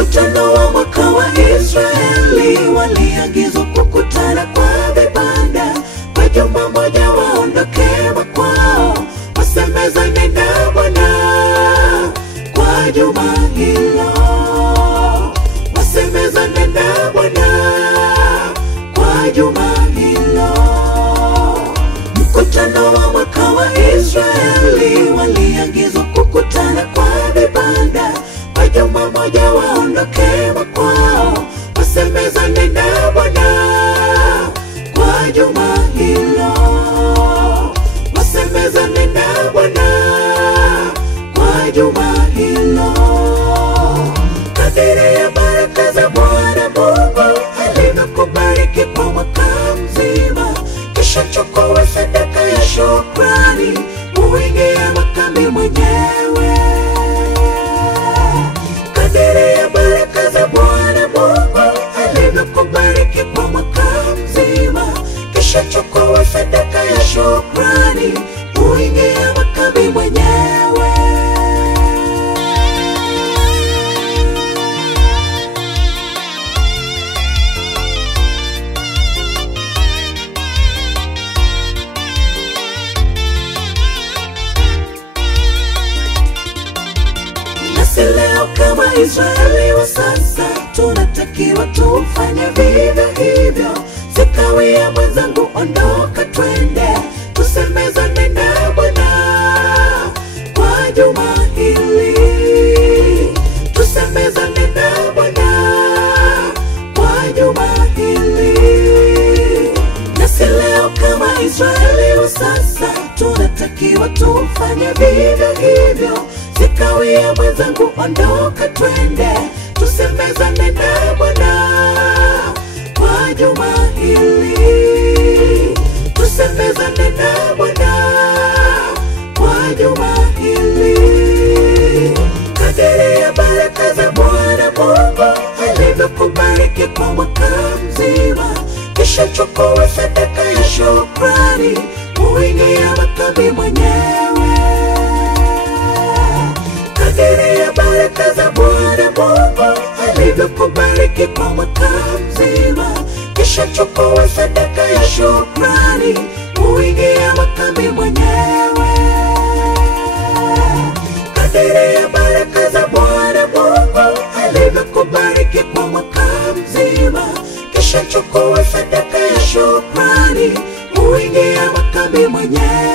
Mkutano wa mwaka wa Israeli waliagizwa kukutana kwa vibanda, kwa juma moja waondoke makwao, wasemezane na Bwana kwa juma hilo, wasemezane na Bwana kwa juma hilo. Mkutano wa mwaka wa Israeli waliagizwa kukutana kwa vibanda, kwa juma moja waondoke makwao, wasemezane na Bwana kwa juma hilo, wasemezane na Bwana kwa juma hilo. Kadiri ya baraka za Bwana Mungu alivyokubariki kwa mwaka mzima, kisha chukua sadaka ya shukrani uingie makambi mwenyewe. Kadiri ya baraka za Bwana Mungu alivyokubariki kwa mwaka mzima, kisha chukua sadaka ya shukrani uingie makambi mwenyewe. Nasi leo kama Israeli wa sasa tunatakiwa tufanye vivyo hivyo. Sikawia mwenzangu, ondoka twende, tusemezane na Bwana kwa juma hili, tusemezane na Bwana kwa juma hili. Nasi leo kama Israeli wa sasa tunatakiwa tufanye vivyo hivyo. Sikawia mwenzangu, ondoka twende, tusemezane na Bwana kwa juma hili, tusemezane na Bwana kwa juma hili. Kadiri ya baraka za Bwana Mungu alivyokubariki kwa mwaka mzima, kisha chukua sadaka ya shukrani uingie makambi mwenyewe. Kadiri ya baraka za Bwana Mungu alivyokubariki kwa mwaka mzima, kisha chukua sadaka ya shukrani uingie makambi mwenyewe. Kadiri ya baraka za Bwana Mungu alivyokubariki kwa mwaka mzima, kisha chukua sadaka ya shukrani uingie makambi mwenyewe.